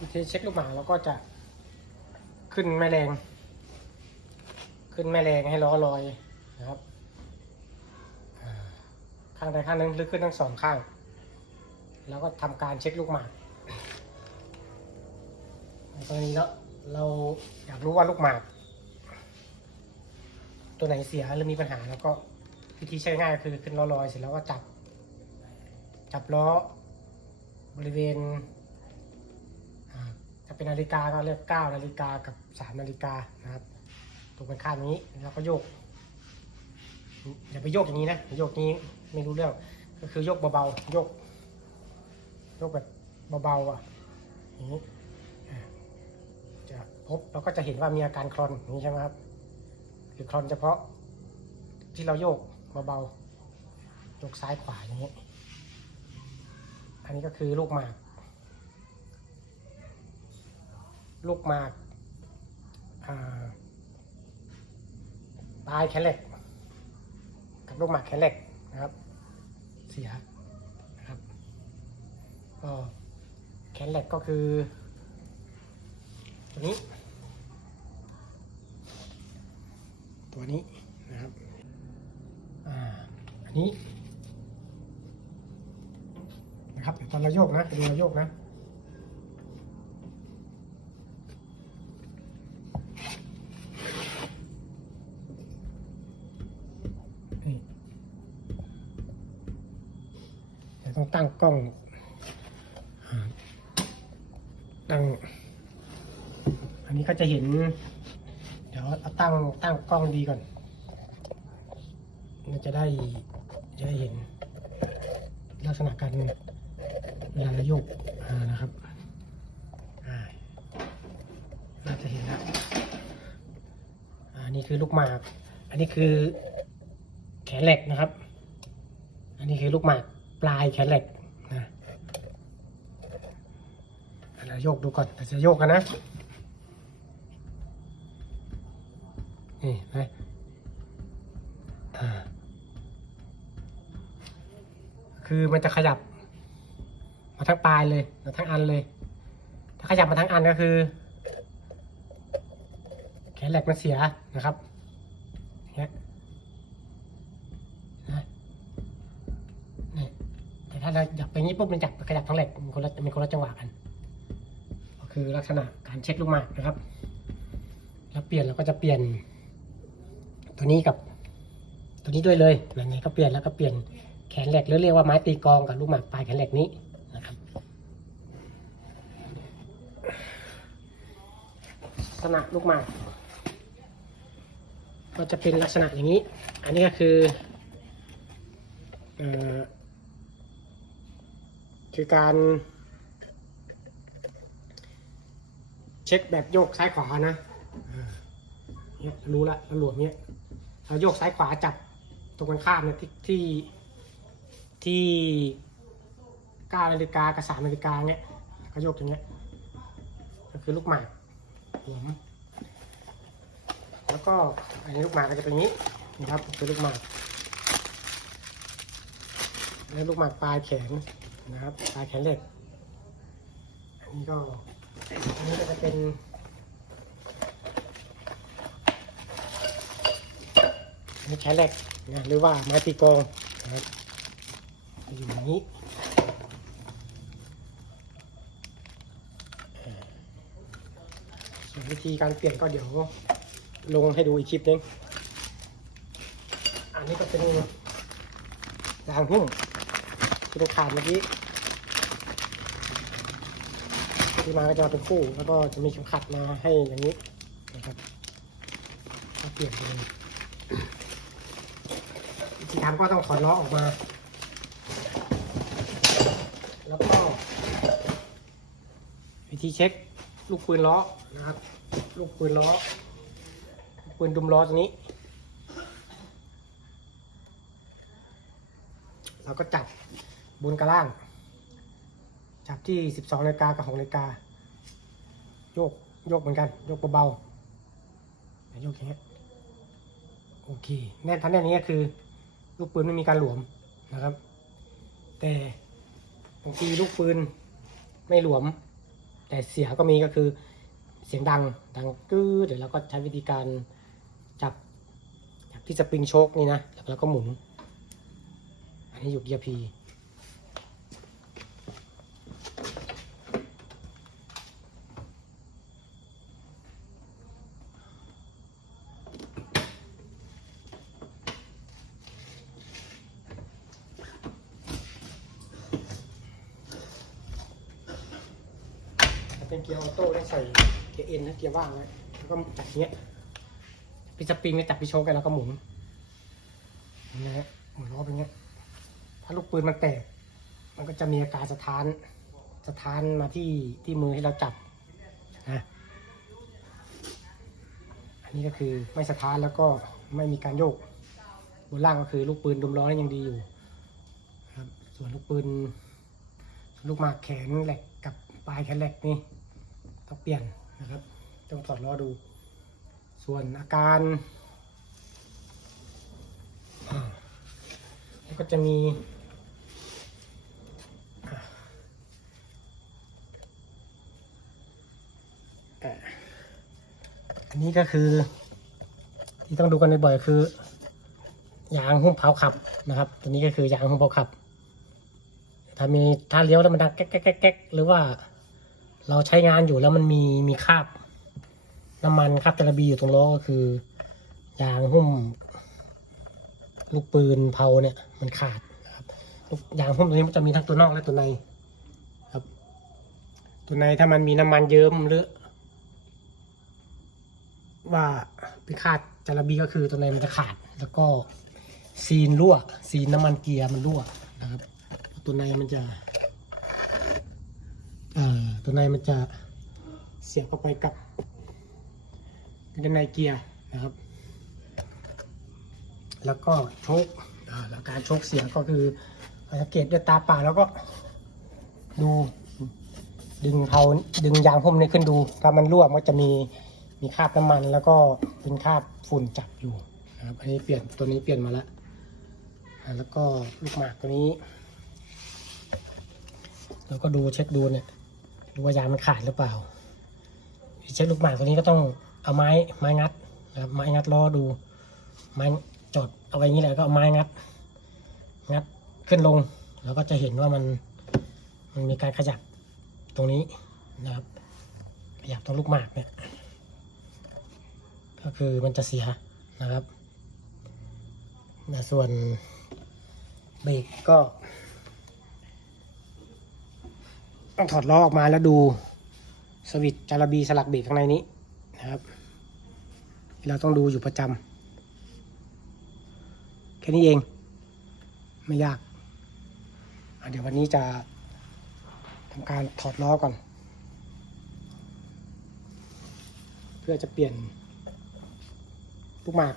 วิธีเช็คลูกหมาเราก็จะขึ้นแม่แรง ขึ้นแม่แรงให้ล้อลอยนะครับ ข้างใดข้างหนึ่งหรือขึ้นทั้งสองข้าง แล้วก็ทำการเช็คลูกหมากในกรณีแล้วเราอยากรู้ว่าลูกหมากตัวไหนเสียหรือมีปัญหาแล้วก็วิธีใช้ง่ายคือขึ้นล้อลอยเสร็จแล้วก็จับ จับล้อบริเวณ เป็นนาฬิกาก็เรียก9นาฬิกากับ 3 นาฬิกานะครับตรงกันข้ามนี้แล้วก็โยกอย่าไปโยกอย่างนี้นะโยกนี้ไม่รู้เรื่องก็คือโยกเบาๆโยกโยกแบบเบาๆอะอย่างนี้จะพบเราก็จะเห็นว่ามีอาการคลอนนี้ใช่ไหมครับหรือคลอนเฉพาะที่เราโยกเบาๆโยกซ้ายขวาอย่างนี้ อันนี้ก็คือลูกหมาก ลูกหมากปลายแคลเล็กกับลูกหมากแคลเล็กนะครับ เสียนะครับก็แคลเล็กก็คือ ตัวนี้ ตัวนี้นะครับอ,อันนี้นะครับเดี๋ยวตอนเราโยกนะดูเราโยกนะ นี่เดี๋ยว ต้องตั้งกล้อง ตั้ง อันนี้ก็จะเห็น เดี๋ยวเอาตั้งตั้งกล้องดีก่อนมันจะได้จะได้เห็น ลักษณะการเวลาเราโยกนะครับน่าจะเห็นแล้วอ่านี่คือลูกหมาก อันนี้คือแขนเหล็กนะครับ อันนี้คือลูกหมาก ปลายแขนเหล็กนะเราโยกดูก่อนเราจะโยกกันนะ นี่นไหมคือมันจะขยับ มาทั้งปลายเลยมาทั้งอันเลย ถ้าขยับมาทั้งอันก็คือ แขนเหล็กมันเสียนะครับอย่างเงี้ยนะนี่ แต่ถ้าเราหยับไปงี้ปุ๊บมันจับขยับทั้งเหล็กมันคนละมันคนละจังหวะกัน ก็คือลักษณะการเช็คลูกหมากนะครับ แล้วเปลี่ยนเราก็จะเปลี่ยน ตัวนี้กับตัวนี้ด้วยเลยไหนๆก็เปลี่ยนแล้วก็เปลี่ยนแขนเหล็กหรือเรียกว่าไม้ตีกองกับลูกหมากปลายแขนเหล็กนี้นะครับลักษณะลูกหมากก็จะเป็นลักษณะอย่างนี้ อันนี้ก็คือเอ่อ คือการ เช็คแบบโยกซ้ายขวานะเนี่ยรู้ละแล้วหลวมเนี่ยเราโยกซ้ายขวาจับตรงกันข้ามเนี่ยที่ที่ที่เก้านาฬิกากับสามนาฬิกาเนี่ยก็โยกอย่างเงี้ยก็คือลูกหมากหลวมแล้วก็อันนี้ลูกหมากก็จะเป็นอย่างนี้นะครับคือลูกหมากแล้วลูกหมากปลายแขน นะครับปลายแขนเหล็ก อันนี้ก็อันนี้ก็จะเป็นอันนี้แขนเหล็กนะหรือว่าไม้ตีกองนะครับอยู่อย่างนี้ส่วนวิธีการเปลี่ยนก็เดี๋ยวลงให้ดูอีกคลิปนึง อันนี้ก็เป็นรางหุ้ม ที่เราขาดเมื่อกี้ที่มาก็จะมาเป็นคู่ แล้วก็จะมีเข็มขัดมาให้อย่างนี้นะครับก็เปลี่ยนไปเลยวิธีทำก็ต้องถอดล้อออกมา แล้วก็ วิธีเช็คลูกปืนล้อนะครับ ลูกปืนล้อลูกปืนดุมล้อตัวนี้เราก็จับ บนกับล่าง จับที่ 12นาฬิกากับ6นาฬิกาโยกโยกเหมือนกัน โยกเบาๆโยกอย่างเงี้ยโอเคแน่นทันแน่นี้คือ ลูกปืนไม่มีการหลวมนะครับ แต่บางทีลูกปืนไม่หลวม แต่เสียก็มีก็คือเสียงดังดังกื้อเดี๋ยวเราก็ใช้วิธีการจับจับที่สปริงโชคนี่นะแล้วก็หมุน อันนี้อยู่เกียร์พี เป็นเกียร์ออโต้ได้ใส่เกียร์เอ็นนะเกียร์ว่างไว้แล้วก็จับเนี้ยพี่สปริงเนี่ยจับพี่โชกันแล้วก็หมุนนะฮะหมุนล้อเป็นเงี้ยถ้าลูกปืนมันแตก มันก็จะมีอาการสะท้านสะท้านมาที่ที่มือที่เราจับนะอันนี้ก็คือไม่สะท้านแล้วก็ไม่มีการโยกบนล่างก็คือลูกปืนดุมล้อยังดีอยู่ครับส่วนลูกปืนลูกหมากแขนแหลกกับปลายแขนแหลกนี่ ต้องเปลี่ยนนะครับ ต้องถอดล้อดู ส่วนอาการแล้วก็จะมีอันนี้ก็คือ ที่ต้องดูกันบ่อยๆคือยางหุ้มเผาขับนะครับ ตัวนี้ก็คือยางหุ้มเผาขับ ถ้ามีถ้าเลี้ยวแล้วมันดังแก๊กแก๊กแก๊กแก๊กหรือว่า เราใช้งานอยู่แล้วมันมีมีคราบน้ำมันคราบจาระบีอยู่ตรงล้อก็คือ ยางหุ้ม ลูกปืนเผาเนี่ย มันขาดนะครับลูกยางพวนี้มันจะมีทั้งตัวนอกและตัวในครับ ตัวในถ้ามันมีน้ำมันเยิ้มหรือว่าเป็นขาดจาระบีก็คือตัวในมันจะขาด แล้วก็ซีนรั่ว ซีนน้ำมันเกียร์มันรั่วนะครับ ตัวในมันจะ เอ่อ ตัวในมันจะเสียบเข้าไปกับด้านในเกียร์นะครับ แล้วก็โชคอ่าแล้วการโชคเสียงก็คือสังเกตด้วยตาเปล่าแล้วก็ดูดึงเผาดึงยางพุ่มนี้ขึ้นดู ถ้ามันรั่วมันจะมีมีคราบน้ำมัน แล้วก็เป็นคราบฝุ่นจับอยู่นะครับอันนี้เปลี่ยนตัวนี้เปลี่ยนมาแล้วแล้วก็ลูกหมากตัวนี้ แล้วก็ดูเช็คดูเนี่ย ดูว่ายางมันขาดหรือเปล่าเช็คลูกหมากตัวนี้ก็ต้องเอาไม้ไม้งัดนะครับไม้งัดล้อดู ไม้จอดเอาไว้อย่างนี้แหละก็เอาไม้งัด งัดขึ้นลง แล้วก็จะเห็นว่ามันมันมีการขยับตรงนี้นะครับ ขยับตรงลูกหมากเนี่ยก็คือมันจะเสียนะครับแต่ส่วนเบรกก็ ต้องถอดล้อออกมาแล้วดูสวิตช์จาระบีสลักเบรกข้างในนี้นะครับ เราต้องดูอยู่ประจำแค่นี้เอง ไม่ยาก เดี๋ยววันนี้จะทำการถอดล้อก่อน เพื่อจะเปลี่ยนลูกหมาก